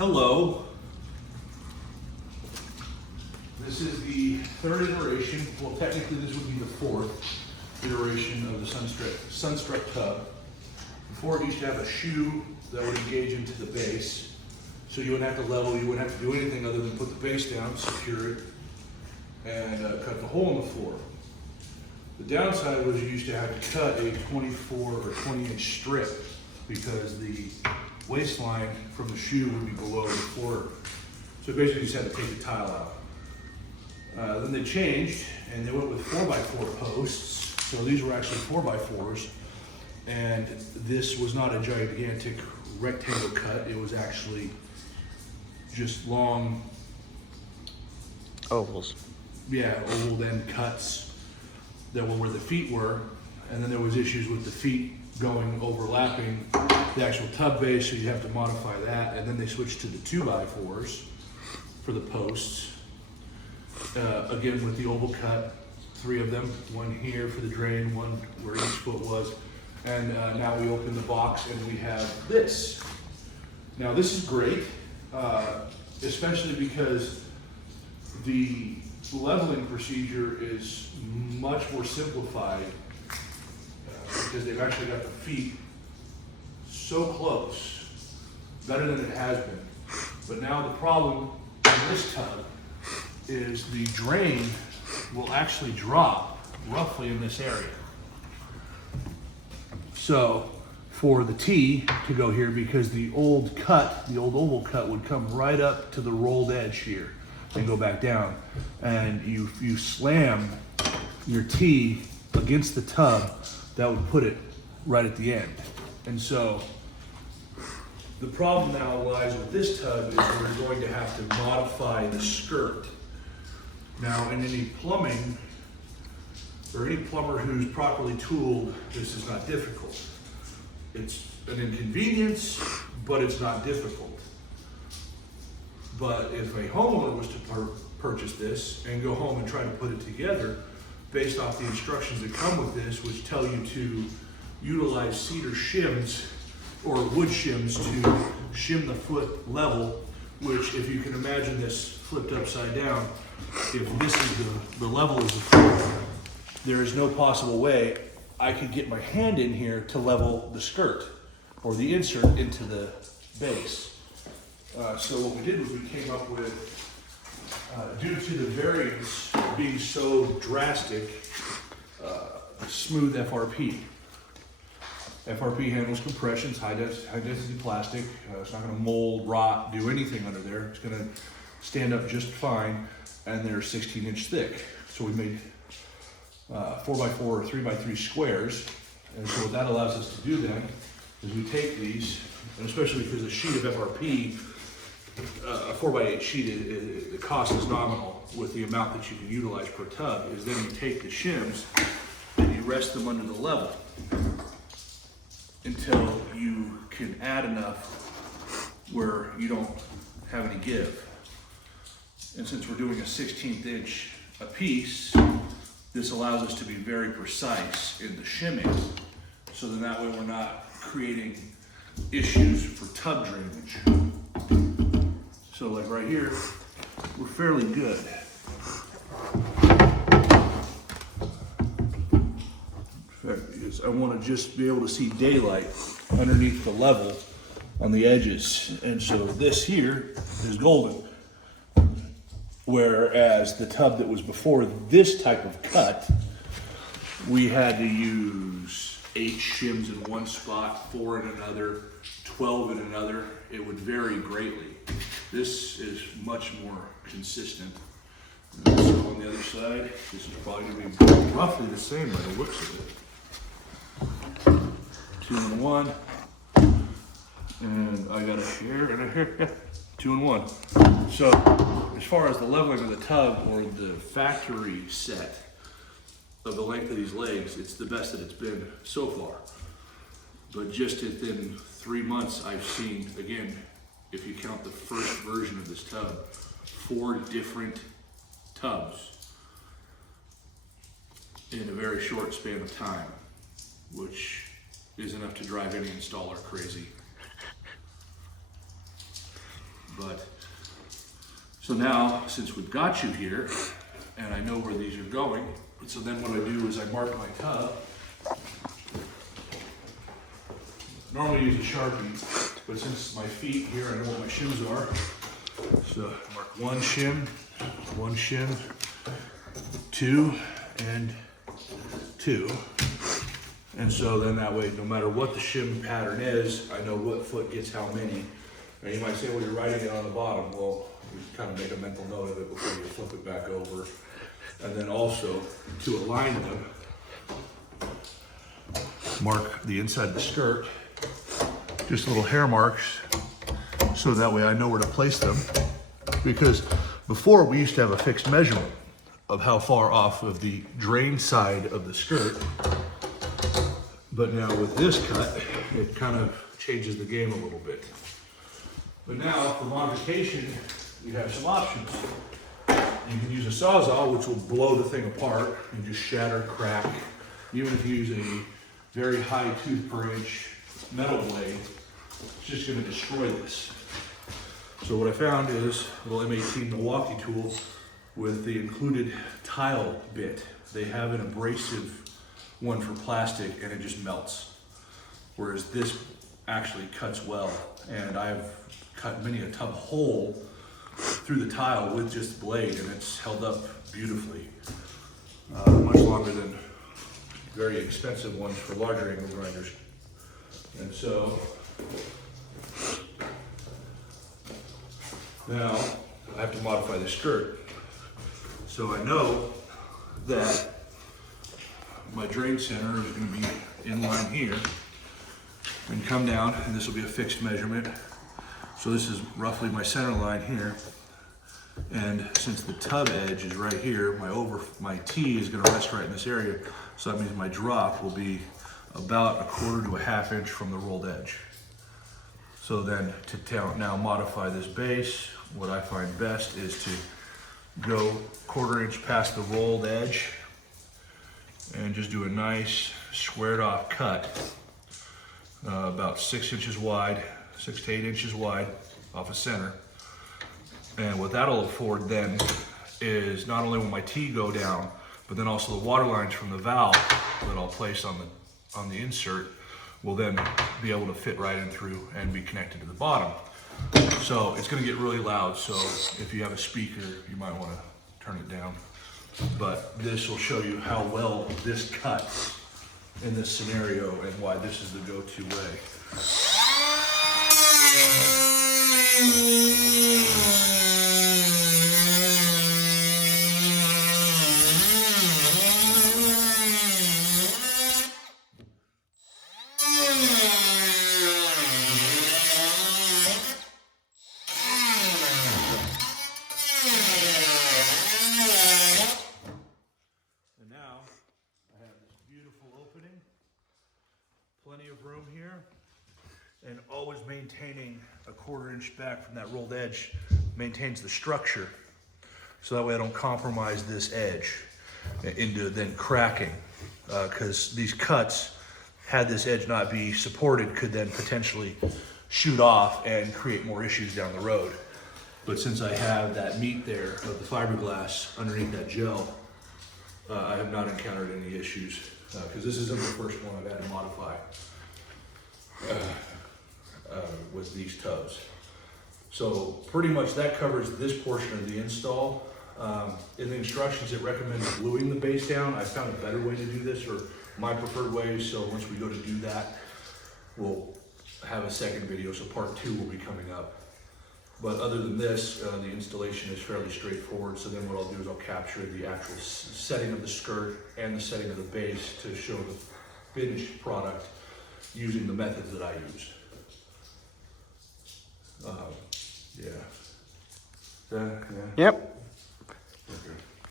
Hello. This is the third iteration. Well, technically this would be the fourth iteration of the Sunstruck tub. Before it used to have a shoe that would engage into the base. So you wouldn't have to level, you wouldn't have to do anything other than put the base down, secure it, and cut the hole in the floor. The downside was you used to have to cut a 24 or 20-inch strip because the waistline from the shoe would be below the floor. So basically you just had to take the tile out. Then they changed and they went with 4x4 posts. So these were actually 4x4s. And this was not a gigantic rectangle cut. It was actually just long ovals. Yeah, oval end cuts that were where the feet were. And then there was issues with the feet overlapping the actual tub base, so you have to modify that. And then they switched to the 2x4s for the posts. Again, with the oval cut, 3 of them, one here for the drain, one where each foot was. And now we open the box and we have this. Now this is great, especially because the leveling procedure is much more simplified because they've actually got the feet so close, better than it has been. But now the problem in this tub is the drain will actually drop roughly in this area. So for the T to go here, because the old oval cut would come right up to the rolled edge here and go back down. And you slam your T against the tub, that would put it right at the end. And so the problem now lies with this tub is we're going to have to modify the skirt. Now in any plumbing, or any plumber who's properly tooled, this is not difficult. It's an inconvenience, but it's not difficult. But if a homeowner was to purchase this and go home and try to put it together, based off the instructions that come with this, which tell you to utilize cedar shims or wood shims to shim the foot level, which if you can imagine this flipped upside down, if this is the level is the foot, there is no possible way I could get my hand in here to level the skirt or the insert into the base. So what we did was we came up with, due to the variance being so drastic, smooth FRP. FRP handles compressions, high density plastic. It's not going to mold, rot, do anything under there. It's going to stand up just fine, and they're 16-inch thick. So we made 4x4 or 3x3 squares, and so what that allows us to do then is we take these, and especially because a sheet of FRP, a 4x8 sheet, the cost is nominal with the amount that you can utilize per tub, is then you take the shims and you rest them under the level until you can add enough where you don't have any give. And since we're doing a 16th inch a piece, this allows us to be very precise in the shimming, so then that way we're not creating issues for tub drainage. So like right here, we're fairly good. I want to just be able to see daylight underneath the level on the edges. And so this here is golden. Whereas the tub that was before this type of cut, we had to use 8 shims in one spot, 4 in another, 12 in another. It would vary greatly. This is much more consistent. So on the other side, this is probably going to be roughly the same by the looks of it. 2 in 1, and I got a here and a here. Yeah. 2 in 1. So as far as the leveling of the tub or the factory set of the length of these legs, it's the best that it's been so far. But just within 3 months, I've seen, again, if you count the first version of this tub, 4 different tubs in a very short span of time, which is enough to drive any installer crazy. But, so now, since we've got you here, and I know where these are going, so then what I do is I mark my tub. Normally use a Sharpie, but since my feet here, I know what my shims are. So mark one shim, 2, and 2. And so then that way, no matter what the shim pattern is, I know what foot gets how many. Now you might say, well, you're writing it on the bottom. Well, you kind of make a mental note of it before you flip it back over. And then also, to align them, mark the inside of the skirt, just little hair marks, so that way I know where to place them. Because before we used to have a fixed measurement of how far off of the drain side of the skirt, but now with this cut, it kind of changes the game a little bit. But now for modification, you have some options. You can use a Sawzall, which will blow the thing apart and just shatter, crack. Even if you use a very high tooth per inch metal blade, it's just going to destroy this. So what I found is a little M18 Milwaukee tool with the included tile bit. They have an abrasive one for plastic and it just melts. Whereas this actually cuts well. And I've cut many a tub hole through the tile with just the blade, and it's held up beautifully. Much longer than very expensive ones for larger angle grinders. And so, now I have to modify the skirt. So I know that my drain center is going to be in line here and come down, and this will be a fixed measurement. So this is roughly my center line here. And since the tub edge is right here, my T is going to rest right in this area. So that means my drop will be about 1/4 to 1/2 inch from the rolled edge. So then to now modify this base, what I find best is to go 1/4 inch past the rolled edge and just do a nice squared off cut, about 6 inches wide, 6 to 8 inches wide off a center. And what that'll afford then is not only will my T go down, but then also the water lines from the valve that I'll place on the insert will then be able to fit right in through and be connected to the bottom. So it's going to get really loud, so if you have a speaker, you might want to turn it down. But this will show you how well this cuts in this scenario and why this is the go-to way. Plenty of room here, and always maintaining 1/4 inch back from that rolled edge maintains the structure, so that way I don't compromise this edge into then cracking, because these cuts, had this edge not be supported, could then potentially shoot off and create more issues down the road. But since I have that meat there of the fiberglass underneath that gel, I have not encountered any issues. Because this isn't the first one I've had to modify with these tubs. So pretty much that covers this portion of the install. In the instructions it recommends gluing the base down. I found a better way to do this, or my preferred way, so once we go to do that, we'll have a second video, so part 2 will be coming up. But other than this, the installation is fairly straightforward. So then what I'll do is I'll capture the actual setting of the skirt and the setting of the base to show the finished product using the methods that I used. Yeah. Yep.